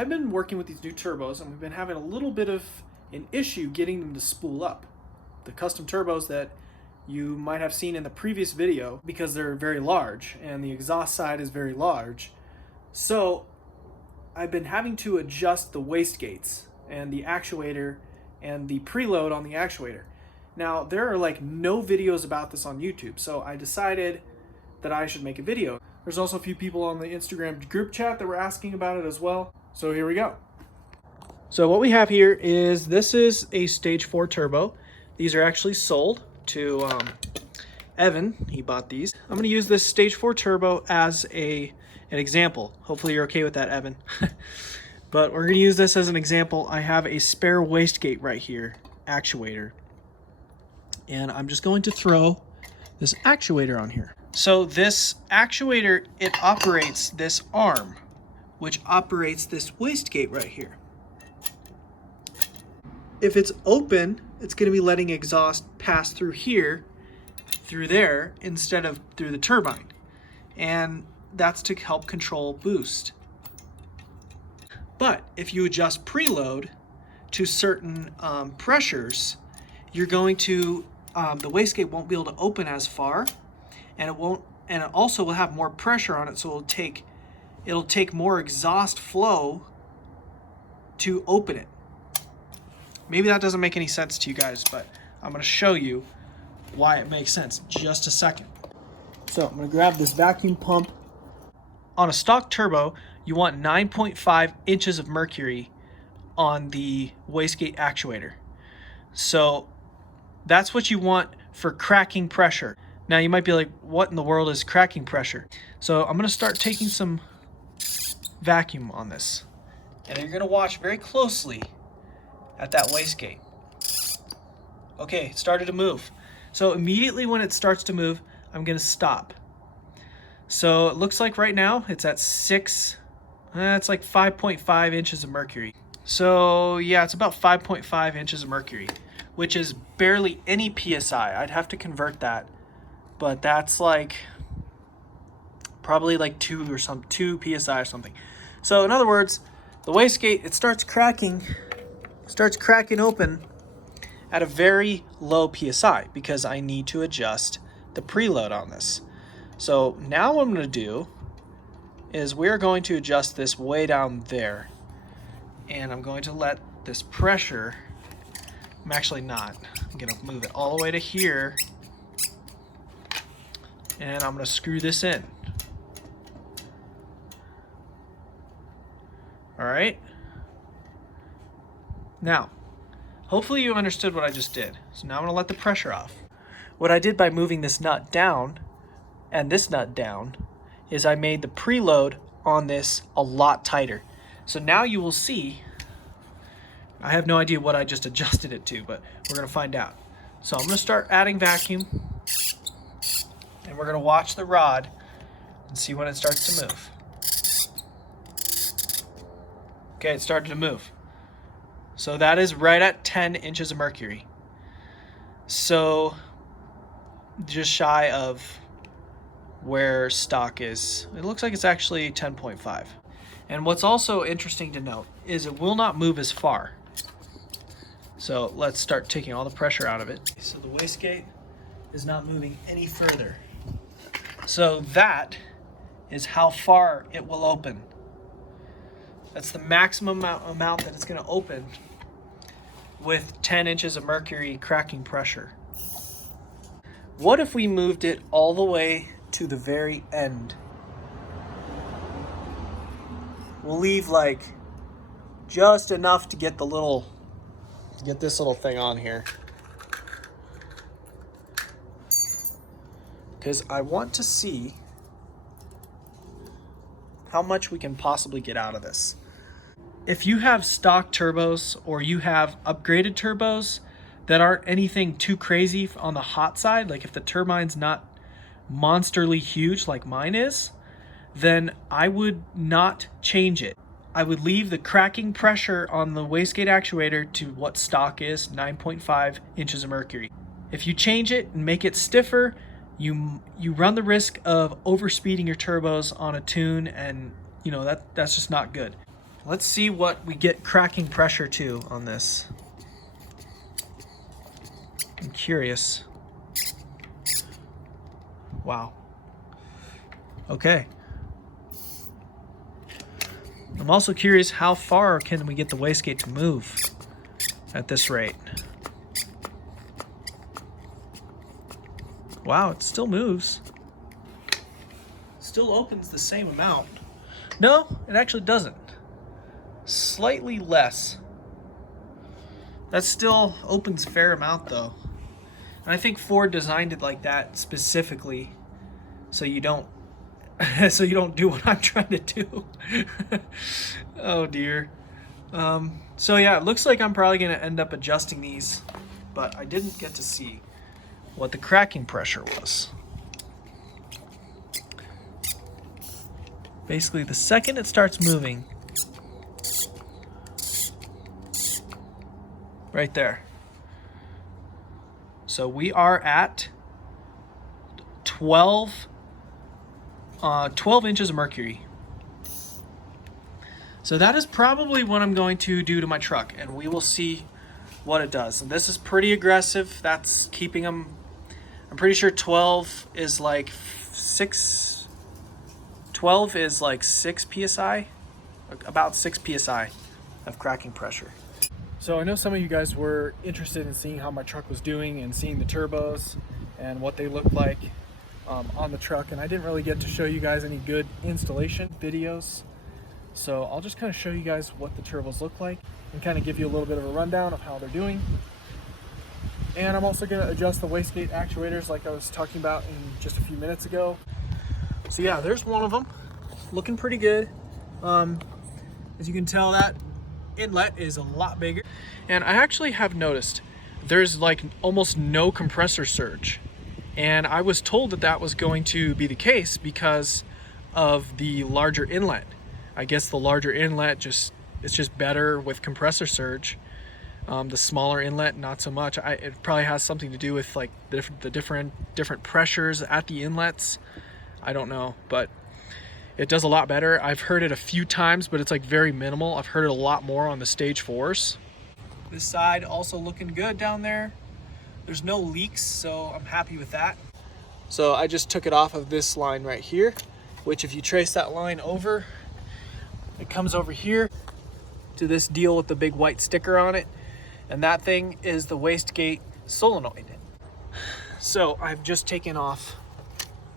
I've been working with these new turbos and we've been having a little bit of an issue getting them to spool up. The custom turbos that you might have seen in the previous video, because they're very large and the exhaust side is very large. So I've been having to adjust the wastegates and the actuator and the preload on the actuator. Now there are like no videos about this on YouTube, so I decided that I should make a video. There's also a few people on the Instagram group chat that were asking about it as well. So here we go. So what we have here is, this is a stage 4 turbo. These are actually sold to Evan. He bought these. I'm going to use this stage 4 turbo as an example. Hopefully you're okay with that, Evan. But we're going to use this as an example. I have a spare wastegate right here, actuator. And I'm just going to throw this actuator on here. So this actuator, it operates this arm, which operates this wastegate right here. If it's open, it's going to be letting exhaust pass through here, through there, instead of through the turbine. And that's to help control boost. But if you adjust preload to certain pressures, you're going to, the wastegate won't be able to open as far, and it also will have more pressure on it, so it'll take more exhaust flow to open it. Maybe that doesn't make any sense to you guys, but I'm going to show you why it makes sense in just a second. So I'm going to grab this vacuum pump. On a stock turbo, you want 9.5 inches of mercury on the wastegate actuator. So that's what you want for cracking pressure. Now you might be like, what in the world is cracking pressure? So I'm going to start taking some vacuum on this. And you're going to watch very closely at that wastegate. Okay, it started to move. So immediately when it starts to move, I'm going to stop. So it looks like right now it's at 6, it's like 5.5 inches of mercury. So yeah, it's about 5.5 inches of mercury, which is barely any PSI. I'd have to convert that, but that's like probably like 2 PSI or something. So in other words, the wastegate, it starts cracking open at a very low PSI because I need to adjust the preload on this. So now what I'm going to do is we're going to adjust this way down there, and I'm going to let this pressure, I'm actually not, I'm going to move it all the way to here, and I'm going to screw this in. All right. Now, hopefully you understood what I just did. So now I'm going to let the pressure off. What I did by moving this nut down and this nut down is I made the preload on this a lot tighter. So now you will see, I have no idea what I just adjusted it to, but we're going to find out. So I'm going to start adding vacuum, and we're going to watch the rod and see when it starts to move. Okay, it started to move. So that is right at 10 inches of mercury. So just shy of where stock is. It looks like it's actually 10.5. And what's also interesting to note is it will not move as far. So let's start taking all the pressure out of it. So the wastegate is not moving any further. So that is how far it will open. That's the maximum amount that it's going to open with 10 inches of mercury cracking pressure. What if we moved it all the way to the very end? We'll leave like just enough to get this little thing on here, because I want to see how much we can possibly get out of this. If you have stock turbos or you have upgraded turbos that aren't anything too crazy on the hot side, like if the turbine's not monsterly huge like mine is, then I would not change it. I would leave the cracking pressure on the wastegate actuator to what stock is, 9.5 inches of mercury. If you change it and make it stiffer, you run the risk of overspeeding your turbos on a tune, and you know that's just not good. Let's see what we get cracking pressure to on this. I'm curious. Wow. Okay. I'm also curious, how far can we get the wastegate to move at this rate? Wow, it still moves. Still opens the same amount. No, it actually doesn't. Slightly less. That still opens a fair amount though. And I think Ford designed it like that specifically so you don't do what I'm trying to do. Oh dear. So yeah, it looks like I'm probably gonna end up adjusting these, but I didn't get to see what the cracking pressure was. Basically, the second it starts moving, right there. So we are at 12 inches of mercury. So that is probably what I'm going to do to my truck, and we will see what it does. And this is pretty aggressive. That's keeping them, I'm pretty sure 12 is like 6 psi, about 6 psi of cracking pressure. So I know some of you guys were interested in seeing how my truck was doing and seeing the turbos and what they look like on the truck, and I didn't really get to show you guys any good installation videos. So I'll just kind of show you guys what the turbos look like and kind of give you a little bit of a rundown of how they're doing. And I'm also going to adjust the wastegate actuators like I was talking about in just a few minutes ago. So yeah, there's one of them, looking pretty good. As you can tell, that inlet is a lot bigger. And I actually have noticed there's like almost no compressor surge. And I was told that that was going to be the case because of the larger inlet. I guess the larger inlet it's just better with compressor surge. The smaller inlet, not so much. It probably has something to do with like the different pressures at the inlets. I don't know, but it does a lot better. I've heard it a few times, but it's like very minimal. I've heard it a lot more on the stage 4s. This side also looking good down there. There's no leaks, so I'm happy with that. So I just took it off of this line right here, which if you trace that line over, it comes over here to this deal with the big white sticker on it. And that thing is the wastegate solenoid. So I've just taken off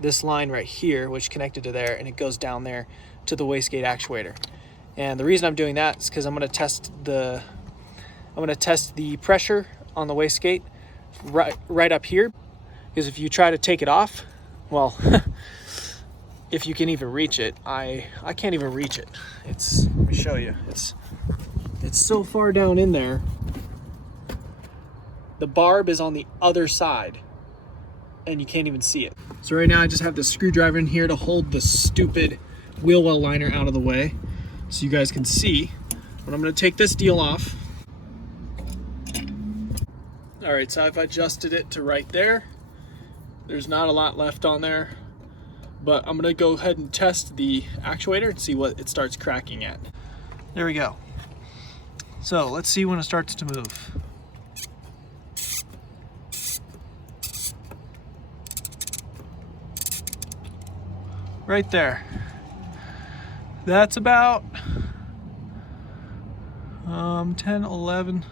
this line right here, which connected to there, and it goes down there to the wastegate actuator. And the reason I'm doing that is because I'm going to test the pressure on the wastegate right up here. Because if you try to take it off, well, if you can even reach it, I can't even reach it. Let me show you. It's so far down in there. The barb is on the other side, and you can't even see it. So right now I just have the screwdriver in here to hold the stupid wheel well liner out of the way so you guys can see. But I'm going to take this deal off. All right, so I've adjusted it to right there. There's not a lot left on there, but I'm going to go ahead and test the actuator and see what it starts cracking at. There we go. So let's see when it starts to move. Right there. That's about 10, 11.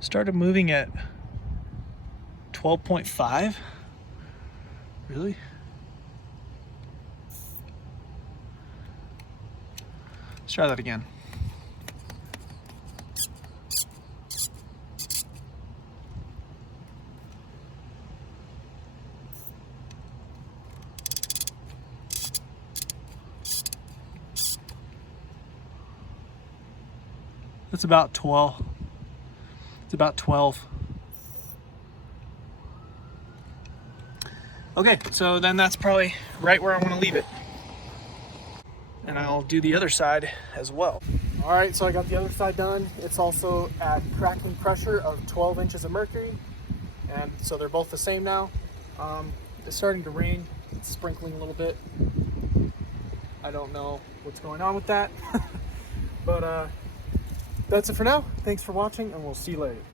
Started moving at 12.5. Really? Let's try that again. It's about 12. It's about 12. Okay, so then that's probably right where I want to leave it. And I'll do the other side as well. All right, so I got the other side done. It's also at cracking pressure of 12 inches of mercury. And so they're both the same now. It's starting to rain. It's sprinkling a little bit. I don't know what's going on with that. But that's it for now. Thanks for watching, and we'll see you later.